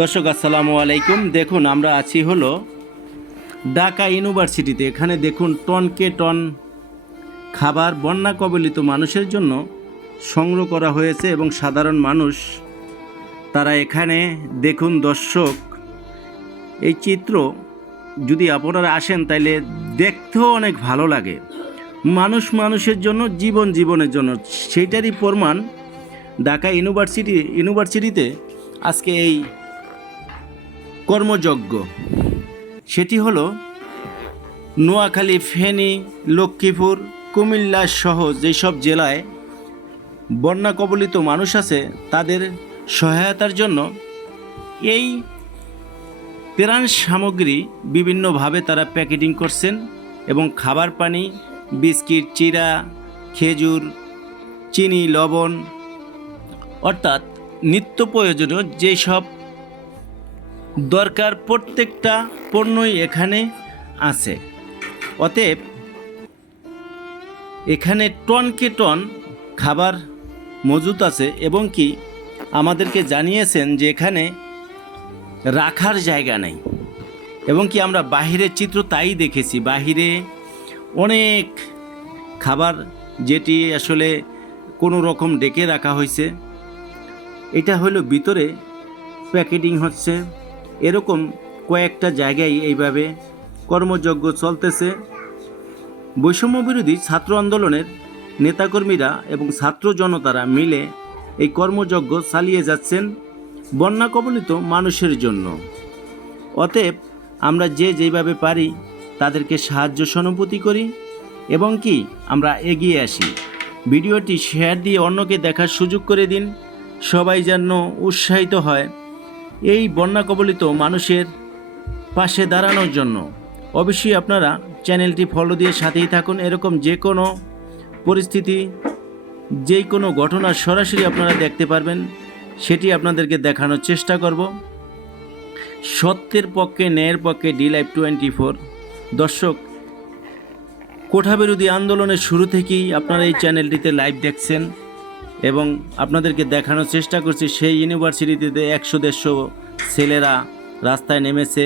দর্শক, আসসালামু আলাইকুম। দেখুন, আমরা আছি হলো ঢাকা ইউনিভার্সিটিতে। এখানে দেখুন টনকে টন খাবার বন্যা কবলিত মানুষের জন্য সংগ্রহ করা হয়েছে এবং সাধারণ মানুষ তারা এখানে দেখুন, দর্শক, এই চিত্র যদি আপনারা আসেন তাইলে দেখতেও অনেক ভালো লাগে। মানুষ মানুষের জন্য, জীবন জীবনের জন্য। সেইটারই প্রমাণ ঢাকা ইউনিভার্সিটি, ইউনিভার্সিটিতে আজকে এই কর্মযজ্ঞ। সেটি হল নোয়াখালী, ফেনী, লক্ষ্মীপুর, কুমিল্লা সহ যেসব জেলায় বন্যা কবলিত মানুষ আছে, তাদের সহায়তার জন্য এই ত্রাণ সামগ্রী বিভিন্নভাবে তারা প্যাকেটিং করছেন এবং খাবার পানি, বিস্কিট, চিরা, খেজুর, চিনি, লবণ, অর্থাৎ নিত্য প্রয়োজনীয় যেসব দরকার প্রত্যেকটা পণ্যই এখানে আছে। অতএব এখানে টনকে টন খাবার মজুত আছে এবং কি আমাদেরকে জানিয়েছেন যে এখানে রাখার জায়গা নেই। এবং কি আমরা বাহিরের চিত্র তাই দেখেছি, বাহিরে অনেক খাবার যেটি আসলে কোনো রকম ডেকে রাখা হয়েছে। এটা হলো ভিতরে প্যাকেটিং হচ্ছে। এরকম কয়েকটা জায়গায় এইভাবে কর্মযজ্ঞ চলতেছে। বৈষম্য বিরোধী ছাত্র আন্দোলনের নেতাকর্মীরা এবং ছাত্র জনতারা মিলে এই কর্মযজ্ঞ চালিয়ে যাচ্ছেন বন্যা কবলিত মানুষের জন্য। অতএব আমরা যে যেভাবে পারি তাদেরকে সাহায্য সহানুভূতি করি এবং কি আমরা এগিয়ে আসি। ভিডিওটি শেয়ার দিয়ে অন্যকে দেখার সুযোগ করে দিন। সবাই যেন উৎসাহিত হয়। এই বন্যা কবলিত মানুষের পাশে দাঁড়ানোর জন্য। অবশ্যই আপনারা চ্যানেলটি ফলো দিয়ে সাথেই থাকুন। এরকম যে কোনো পরিস্থিতি, যে কোনো ঘটনা সরাসরি আপনারা দেখতে পারবেন, সেটি আপনাদেরকে দেখানোর চেষ্টা করব। সত্যের পক্ষে, ন্যায়ের পক্ষে ডি লাইভ টোয়েন্টি ফোর দর্শক, কোঠাবিরোধী আন্দোলনের শুরু থেকেই আপনারা এই চ্যানেলটিতে লাইভ দেখছেন। এবং আপনাদেরকে দেখানোর চেষ্টা করছি, সেই ইউনিভার্সিটিতে একশো দেড়শো ছেলেরা রাস্তায় নেমেছে।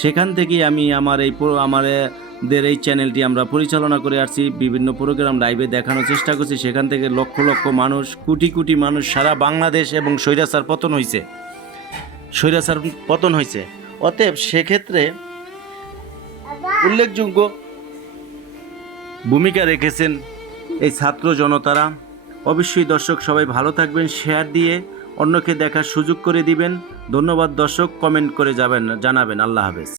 সেখান থেকেই আমি আমার এই আমাদের এই চ্যানেলটি আমরা পরিচালনা করে আসছি, বিভিন্ন প্রোগ্রাম লাইভে দেখানোর চেষ্টা করছি। সেখান থেকে লক্ষ লক্ষ মানুষ, কোটি কোটি মানুষ সারা বাংলাদেশ এবং স্বৈরাচার পতন হয়েছে স্বৈরাচার পতন হয়েছে অতএব সেক্ষেত্রে উল্লেখযোগ্য ভূমিকা রেখেছেন এই ছাত্র জনতারা। অবশ্যই দর্শক সবাই ভালো থাকবেন শেয়ার দিয়ে অন্যকে দেখার সুযোগ করে দিবেন। ধন্যবাদ দর্শক কমেন্ট করে যাবেন, জানাবেন। আল্লাহ হাফেজ।